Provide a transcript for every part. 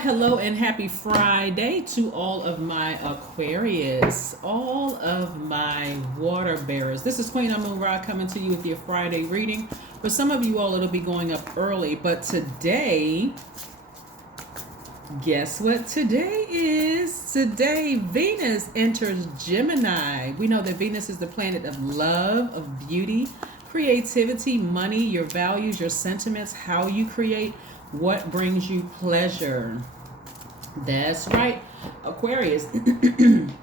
Hello, and happy Friday to all of my Aquarius, all of my water bearers. This is Queen Amun Ra coming to you with your Friday reading. For some of you all, it'll be going up early, but today, guess what today is? Today, Venus enters Gemini. We know that Venus is the planet of love, of beauty, creativity, money, your values, your sentiments, how you create, what brings you pleasure. That's right, Aquarius. And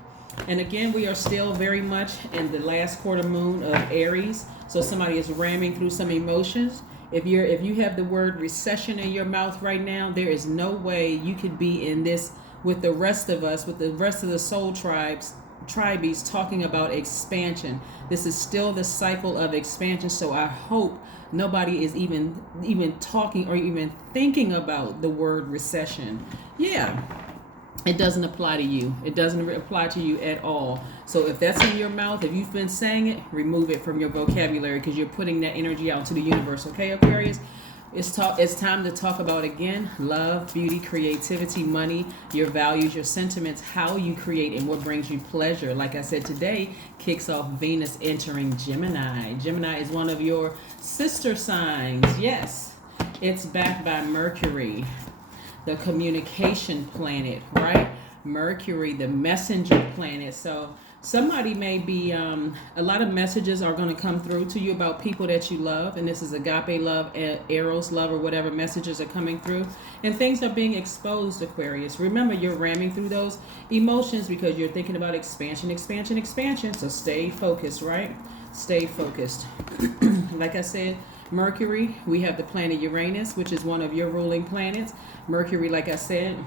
again, we are still very much in the last quarter moon of Aries. So somebody is ramming through some emotions. If you have the word recession in your mouth right now, there is no way you could be in this with the rest of us, with the rest of the soul tribies talking about expansion. This is still the cycle of expansion. So I hope nobody is even talking or even thinking about the word recession. Yeah, it doesn't apply to you. It doesn't apply to you at all. So if that's in your mouth, if you've been saying it, remove it from your vocabulary, because you're putting that energy out to the universe. Okay, Aquarius? It's time to talk about, again, love, beauty, creativity, money, your values, your sentiments, how you create, and what brings you pleasure. Like I said, today kicks off Venus entering Gemini. Gemini is one of your sister signs. Yes, it's backed by Mercury, the communication planet, right? Mercury, the messenger planet. So somebody may be, a lot of messages are going to come through to you about people that you love. And this is agape love, eros love, or whatever messages are coming through. And things are being exposed, Aquarius. Remember, you're ramming through those emotions because you're thinking about expansion, expansion, expansion. So stay focused, right? Stay focused. Like I said, Mercury, we have the planet Uranus, which is one of your ruling planets. Mercury, like I said,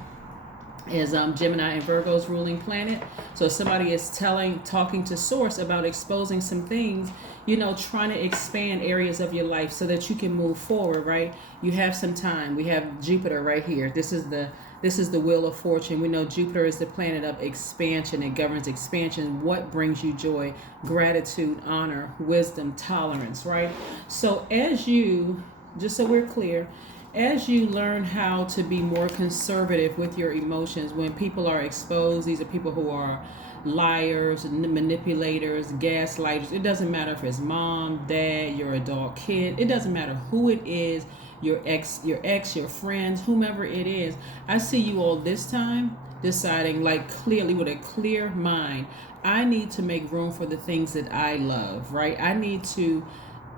is Gemini and Virgo's ruling planet. So somebody is talking to source about exposing some things, trying to expand areas of your life so that you can move forward, right? You have some time. We have Jupiter right here. This is the wheel of fortune. We know Jupiter is the planet of expansion. It governs expansion. What brings you joy? Gratitude, honor, wisdom, tolerance, right? So just so we're clear, as you learn how to be more conservative with your emotions, when people are exposed, these are people who are liars, manipulators, gaslighters. It doesn't matter if it's mom, dad, your adult kid. It doesn't matter who it is, your ex, your friends, whomever it is. I see you all this time deciding, like, clearly with a clear mind, I need to make room for the things that I love, right? I need to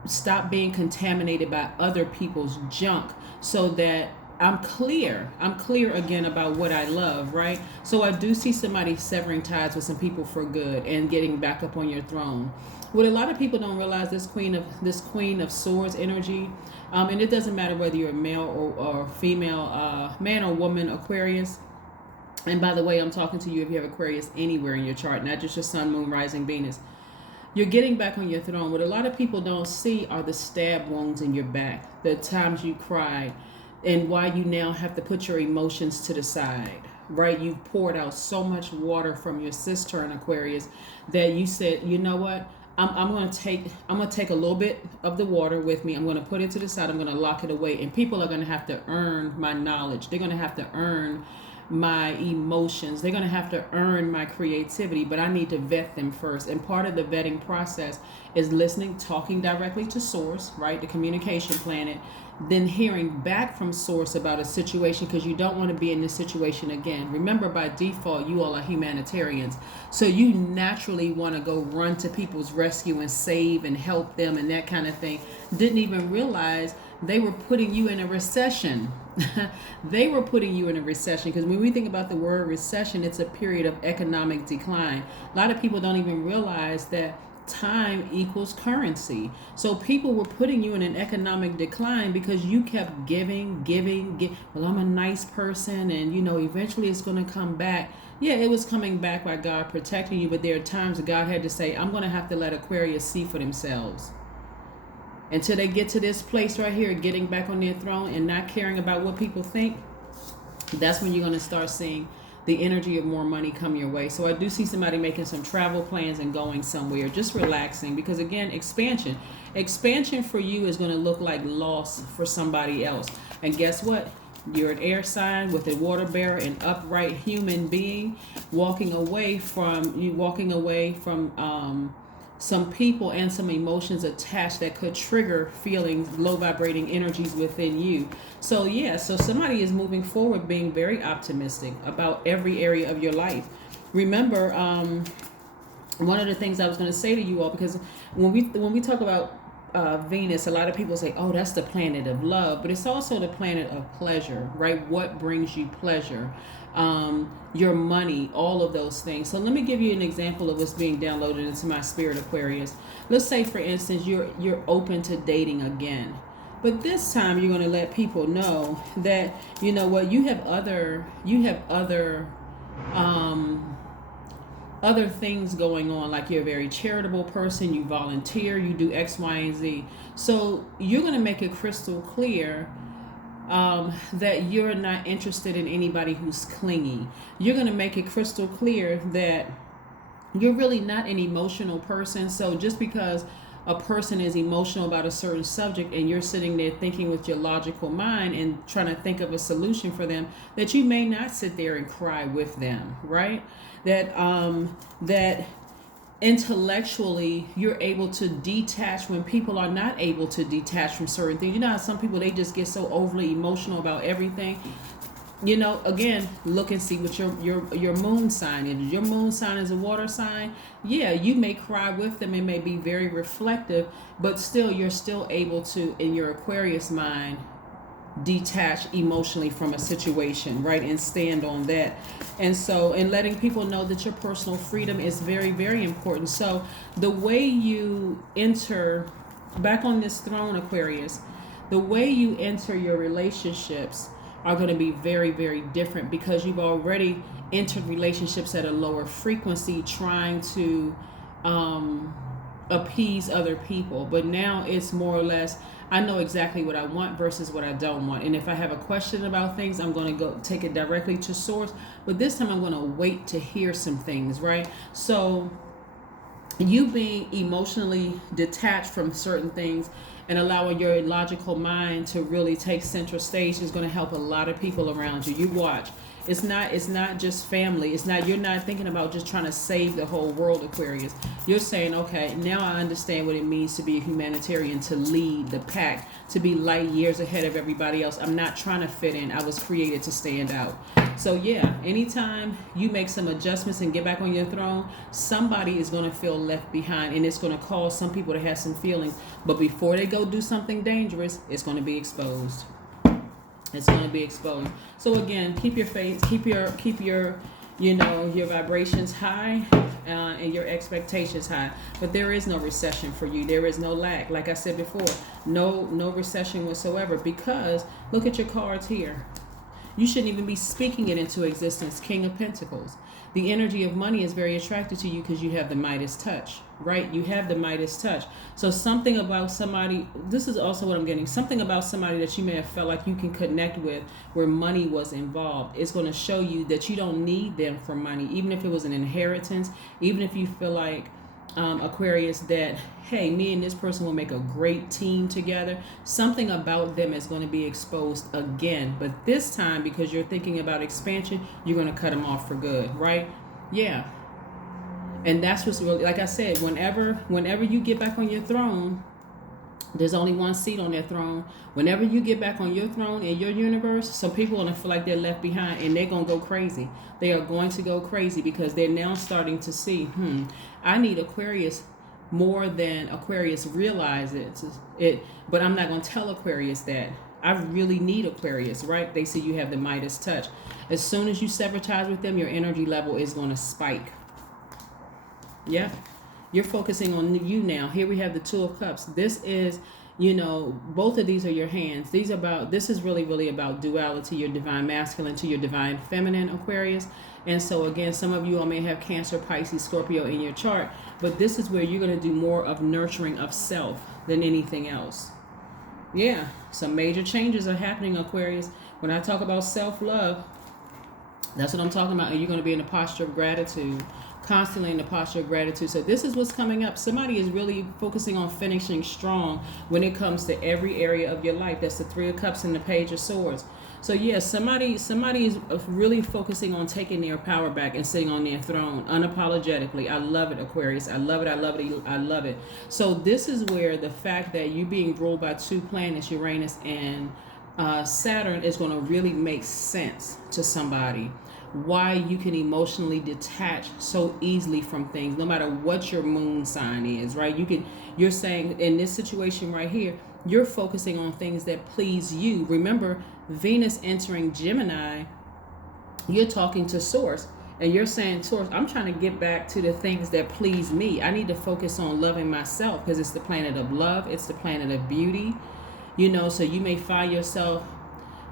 stop being contaminated by other people's junk so that I'm clear again about what I love, right? So I do see somebody severing ties with some people for good and getting back up on your throne. What a lot of people don't realize, this queen of swords energy, and it doesn't matter whether you're a male or female, man or woman, Aquarius. And by the way, I'm talking to you if you have Aquarius anywhere in your chart, not just your sun, moon, rising, Venus. You're getting back on your throne. What a lot of people don't see are the stab wounds in your back, the times you cried, and why you now have to put your emotions to the side, right? You've poured out so much water from your cistern, Aquarius, that you said, you know what? I'm going to take a little bit of the water with me. I'm going to put it to the side. I'm going to lock it away. And people are going to have to earn my knowledge. They're going to have to earn my emotions. They're going to have to earn my creativity, but I need to vet them first. And part of the vetting process is listening, talking directly to source, right? The communication planet, then hearing back from source about a situation, because you don't want to be in this situation again. Remember, by default, you all are humanitarians. So you naturally want to go run to people's rescue and save and help them and that kind of thing. Didn't even realize they were putting you in a recession. They were putting you in a recession, because when we think about the word recession, it's a period of economic decline. A lot of people don't even realize that time equals currency. So people were putting you in an economic decline because you kept giving. Well, I'm a nice person, and eventually it's going to come back. Yeah, it was coming back by God protecting you, but there are times that God had to say, I'm going to have to let Aquarius see for themselves. Until they get to this place right here, getting back on their throne and not caring about what people think, that's when you're going to start seeing the energy of more money come your way. So I do see somebody making some travel plans and going somewhere, just relaxing, because again, expansion for you is going to look like loss for somebody else. And guess what? You're an air sign with a water bearer, an upright human being, walking away from some people and some emotions attached that could trigger feelings, low vibrating energies within you. So yeah, so somebody is moving forward being very optimistic about every area of your life. Remember, one of the things I was going to say to you all, because when we talk about Venus, a lot of people say, oh, that's the planet of love, but it's also the planet of pleasure, right? What brings you pleasure? Your money, all of those things. So let me give you an example of what's being downloaded into my spirit, Aquarius. Let's say, for instance, you're open to dating again, but this time you're going to let people know that, you know what, you have other things going on, like you're a very charitable person, you volunteer, you do X, Y, and Z. So you're going to make it crystal clear that you're not interested in anybody who's clingy. You're going to make it crystal clear that you're really not an emotional person. So just because a person is emotional about a certain subject and you're sitting there thinking with your logical mind and trying to think of a solution for them, that you may not sit there and cry with them, right? That intellectually you're able to detach when people are not able to detach from certain things. You know how some people, they just get so overly emotional about everything. You know, again, look and see what your moon sign is. Your moon sign is a water sign. Yeah, you may cry with them. It may be very reflective, but still, you're still able to, in your Aquarius mind, detach emotionally from a situation, right? And stand on that. And so, and letting people know that your personal freedom is very, very important. So the way you enter back on this throne, Aquarius, the way you enter your relationships are going to be very, very different, because you've already entered relationships at a lower frequency trying to appease other people. But now it's more or less, I know exactly what I want versus what I don't want. And if I have a question about things, I'm going to go take it directly to source. But this time I'm going to wait to hear some things, right? So you being emotionally detached from certain things and allowing your logical mind to really take center stage is going to help a lot of people around you. You watch. It's not just family. You're not thinking about just trying to save the whole world, Aquarius. You're saying, okay, now I understand what it means to be a humanitarian, to lead the pack, to be light years ahead of everybody else. I'm not trying to fit in. I was created to stand out. So yeah, anytime you make some adjustments and get back on your throne, somebody is going to feel left behind, and it's going to cause some people to have some feelings. But before they go do something dangerous, it's going to be exposed. It's going to be exposed. So again, keep your faith, keep your your vibrations high, and your expectations high. But there is no recession for you. There is no lack. Like I said before, no recession whatsoever, because look at your cards here. You shouldn't even be speaking it into existence. King of Pentacles. The energy of money is very attractive to you because you have the Midas touch, right? You have the Midas touch. So something about somebody, this is also what I'm getting, something about somebody that you may have felt like you can connect with where money was involved. It's going to show you that you don't need them for money, even if it was an inheritance, even if you feel like, Aquarius, that, hey, me and this person will make a great team together. Something about them is going to be exposed again. But this time, because you're thinking about expansion, you're going to cut them off for good, right? Yeah. And that's what's really, like I said, whenever you get back on your throne, there's only one seat on that throne. Whenever you get back on your throne in your universe, some people are going to feel like they're left behind, and they're going to go crazy. They are going to go crazy because they're now starting to see, I need Aquarius more than Aquarius realizes it. But I'm not going to tell Aquarius that. I really need Aquarius, right? They see you have the Midas touch. As soon as you sever ties with them, your energy level is going to spike. Yeah. You're focusing on you now. Here we have the Two of Cups. This is, both of these are your hands. This is really, really about duality, your divine masculine to your divine feminine, Aquarius. And so again, some of you all may have Cancer, Pisces, Scorpio in your chart, but this is where you're going to do more of nurturing of self than anything else. Yeah, some major changes are happening, Aquarius. When I talk about self-love, that's what I'm talking about. And you're going to be in a posture of gratitude. Constantly in the posture of gratitude. So this is what's coming up. Somebody is really focusing on finishing strong when it comes to every area of your life. That's the Three of Cups and the Page of Swords. So yeah, somebody is really focusing on taking their power back and sitting on their throne unapologetically. I love it, Aquarius. I love it. I love it. I love it. So this is where the fact that you being ruled by two planets, Uranus and Saturn, is going to really make sense to somebody. Why you can emotionally detach so easily from things, no matter what your moon sign is, right? You're saying in this situation right here, you're focusing on things that please you. Remember, Venus entering Gemini, you're talking to Source, and you're saying, Source, I'm trying to get back to the things that please me. I need to focus on loving myself because it's the planet of love. It's the planet of beauty. So you may find yourself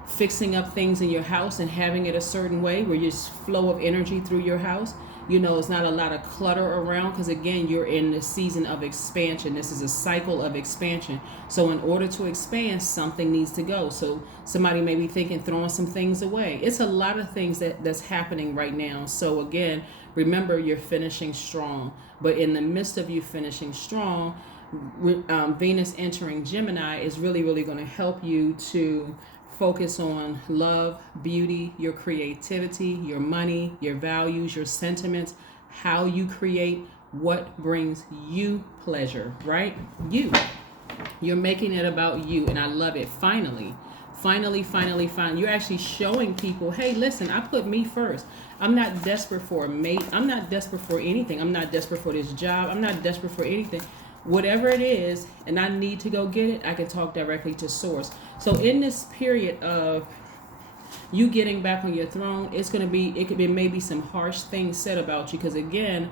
fixing up things in your house and having it a certain way where your flow of energy through your house, it's not a lot of clutter around, because again, you're in the season of expansion. This is a cycle of expansion. So in order to expand, something needs to go. So somebody may be thinking throwing some things away. It's a lot of things that's happening right now. So again, remember, you're finishing strong, but in the midst of you finishing strong, Venus entering Gemini is really, really going to help you to focus on love, beauty, your creativity, your money, your values, your sentiments, how you create what brings you pleasure, right? You're making it about you, and I love it. Finally, you're actually showing people, hey, listen, I put me first. I'm not desperate for a mate. I'm not desperate for anything. I'm not desperate for this job. I'm not desperate for anything. Whatever it is, and I need to go get it, I can talk directly to Source. So in this period of you getting back on your throne, it could be maybe some harsh things said about you, because again,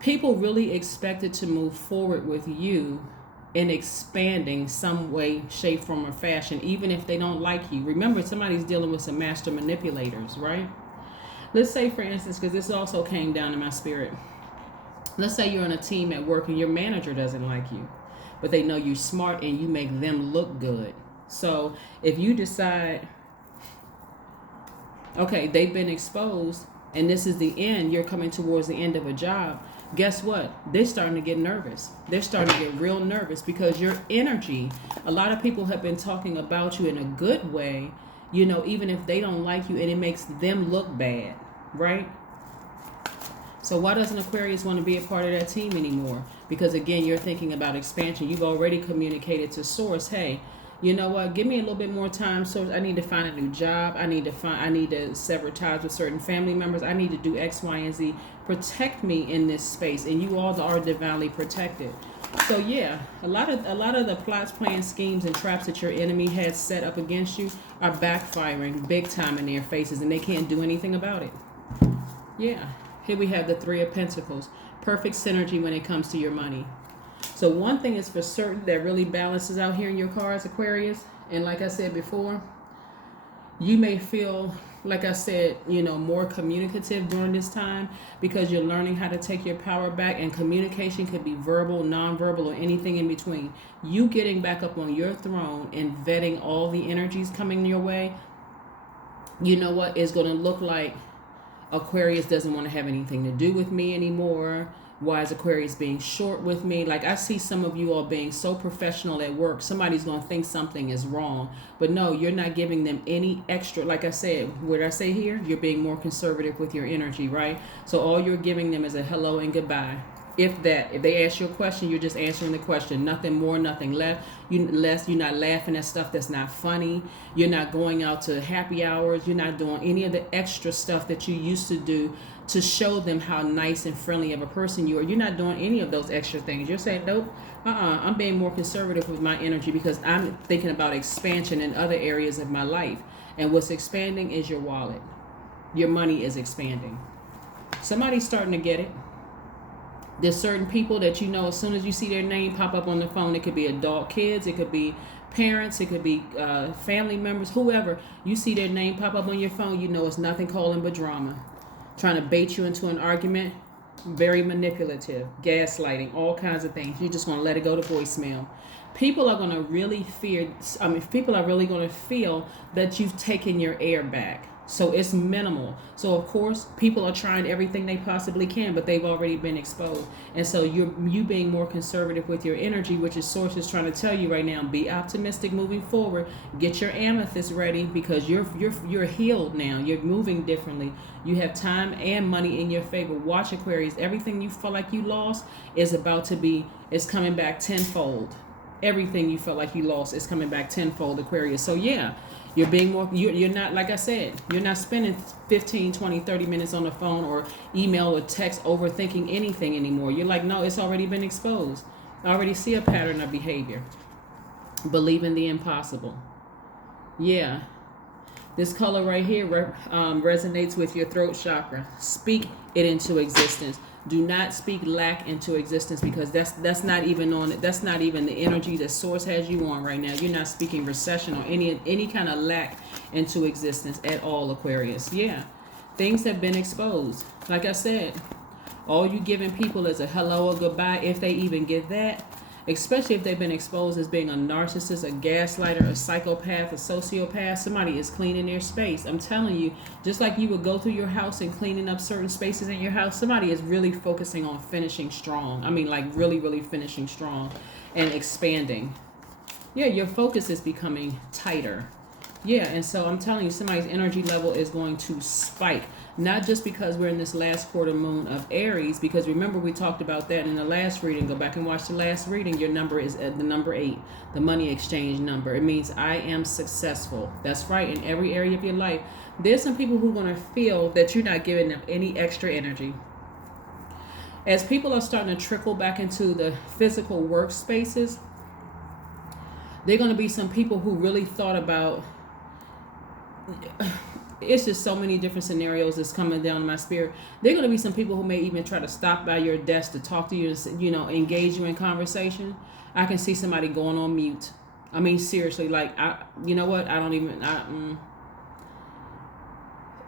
people really expected to move forward with you in expanding some way, shape, form, or fashion, even if they don't like you. Remember, somebody's dealing with some master manipulators, right? Let's say, for instance, because this also came down in my spirit. Let's say you're on a team at work and your manager doesn't like you, but they know you're smart and you make them look good. So if you decide, okay, they've been exposed and this is the end, you're coming towards the end of a job, guess what? They're starting to get nervous. They're starting to get real nervous because your energy, a lot of people have been talking about you in a good way, even if they don't like you, and it makes them look bad, right? So why doesn't Aquarius want to be a part of that team anymore? Because again, you're thinking about expansion. You've already communicated to Source, hey, you know what? Give me a little bit more time, Source. I need to find a new job. I need to sever ties with certain family members. I need to do X, Y, and Z. Protect me in this space, and you all are divinely protected. So yeah, a lot of the plots, plans, schemes, and traps that your enemy has set up against you are backfiring big time in their faces, and they can't do anything about it. Yeah. Here we have the Three of Pentacles. Perfect synergy when it comes to your money. So one thing is for certain that really balances out here in your cards, Aquarius. And like I said before, you may feel, like I said, more communicative during this time because you're learning how to take your power back, and communication could be verbal, nonverbal, or anything in between. You getting back up on your throne and vetting all the energies coming your way, you know what is going to look like. Aquarius doesn't want to have anything to do with me anymore. Why is Aquarius being short with me? Like, I see some of you all being so professional at work, somebody's going to think something is wrong. But no, you're not giving them any extra. Like I said, what did I say here? You're being more conservative with your energy, right? So all you're giving them is a hello and goodbye. If they ask you a question, you're just answering the question. Nothing more, nothing less. You're not laughing at stuff that's not funny. You're not going out to happy hours. You're not doing any of the extra stuff that you used to do to show them how nice and friendly of a person you are. You're not doing any of those extra things. You're saying, nope, I'm being more conservative with my energy because I'm thinking about expansion in other areas of my life. And what's expanding is your wallet. Your money is expanding. Somebody's starting to get it. There's certain people that as soon as you see their name pop up on the phone, it could be adult kids, it could be parents, it could be family members, whoever. You see their name pop up on your phone, it's nothing calling but drama. Trying to bait you into an argument, very manipulative, gaslighting, all kinds of things. You're just going to let it go to voicemail. People are really going to feel that you've taken your air back. So it's minimal. So of course, people are trying everything they possibly can, but they've already been exposed. And so you being more conservative with your energy, which is source is trying to tell you right now, be optimistic moving forward. Get your amethyst ready because you're healed now. You're moving differently. You have time and money in your favor. Watch, Aquarius. Everything you feel like you lost is coming back tenfold. Everything you felt like you lost is coming back tenfold, Aquarius. So yeah, you're being more, you're not, like I said, you're not spending 15, 20, 30 minutes on the phone or email or text overthinking anything anymore. You're like, no, it's already been exposed. I already see a pattern of behavior. Believe in the impossible. Yeah. This color right here resonates with your throat chakra. Speak it into existence. Do not speak lack into existence because that's not even on it. That's not even the energy that source has you on right now. You're not speaking recession or any kind of lack into existence at all, Aquarius. Yeah. Things have been exposed. Like I said, all you giving people is a hello or goodbye, if they even get that. Especially if they've been exposed as being a narcissist, a gaslighter, a psychopath, a sociopath. Somebody is cleaning their space. I'm telling you, just like you would go through your house and cleaning up certain spaces in your house, somebody is really focusing on finishing strong. I mean, like really, really finishing strong and expanding. Yeah, your focus is becoming tighter. Yeah, and so I'm telling you, somebody's energy level is going to spike. Not just because we're in this last quarter moon of Aries, because remember we talked about that in the last reading. Go back and watch the last reading. Your number is at the number 8, the money exchange number. It means I am successful. That's right, in every area of your life. There's some people who are going to feel that you're not giving them any extra energy. As people are starting to trickle back into the physical workspaces, there are going to be some people who really thought about... It's just so many different scenarios that's coming down in my spirit. There are going to be some people who may even try to stop by your desk to talk to you, engage you in conversation. I can see somebody going on mute. I mean, seriously, like, you know what? I don't even,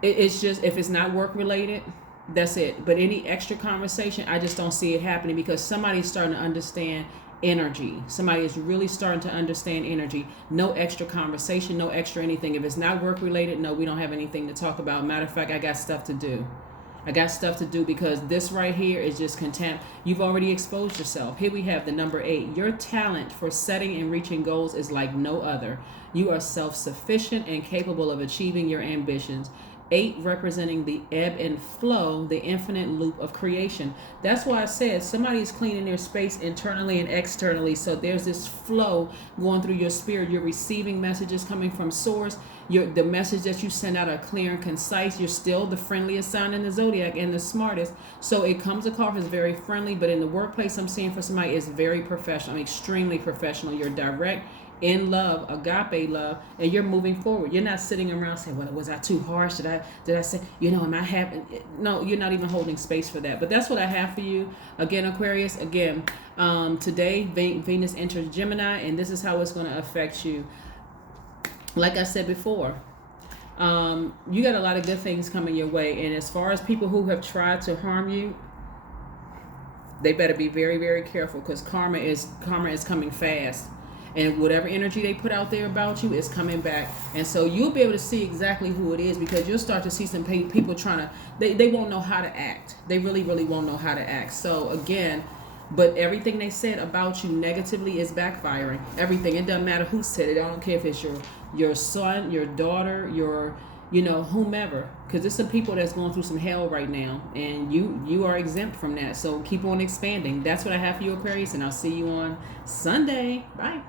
it's just, if it's not work related, that's it. But any extra conversation, I just don't see it happening because somebody's starting to understand energy. Somebody is really starting to understand energy. No extra conversation, no extra anything. If it's not work related, no, we don't have anything to talk about. Matter of fact, I got stuff to do. I got stuff to do because this right here is just content. You've already exposed yourself. Here we have the number 8. Your talent for setting and reaching goals is like no other. You are self-sufficient and capable of achieving your ambitions. 8 representing the ebb and flow, the infinite loop of creation. That's why I said somebody's cleaning their space internally and externally. So there's this flow going through your spirit. You're receiving messages coming from source. The message that you send out are clear and concise. You're still the friendliest sign in the Zodiac and the smartest. So it comes across as very friendly, but in the workplace I'm seeing for somebody is very professional, extremely professional. You're direct, in love, agape love, and you're moving forward. You're not sitting around saying, well, was I too harsh? Did I say, am I happy? No, you're not even holding space for that. But that's what I have for you. Again, Aquarius, today Venus enters Gemini, and this is how it's going to affect you. Like I said before, you got a lot of good things coming your way. And as far as people who have tried to harm you, they better be very, very careful because karma is coming fast. And whatever energy they put out there about you is coming back. And so you'll be able to see exactly who it is because you'll start to see some people trying to, they won't know how to act. They really, really won't know how to act. So again, but everything they said about you negatively is backfiring. Everything. It doesn't matter who said it. I don't care if it's your son, your daughter, your whomever, because there's some people that's going through some hell right now, and you are exempt from that. So keep on expanding. That's what I have for you, Aquarius, and I'll see you on Sunday. Bye.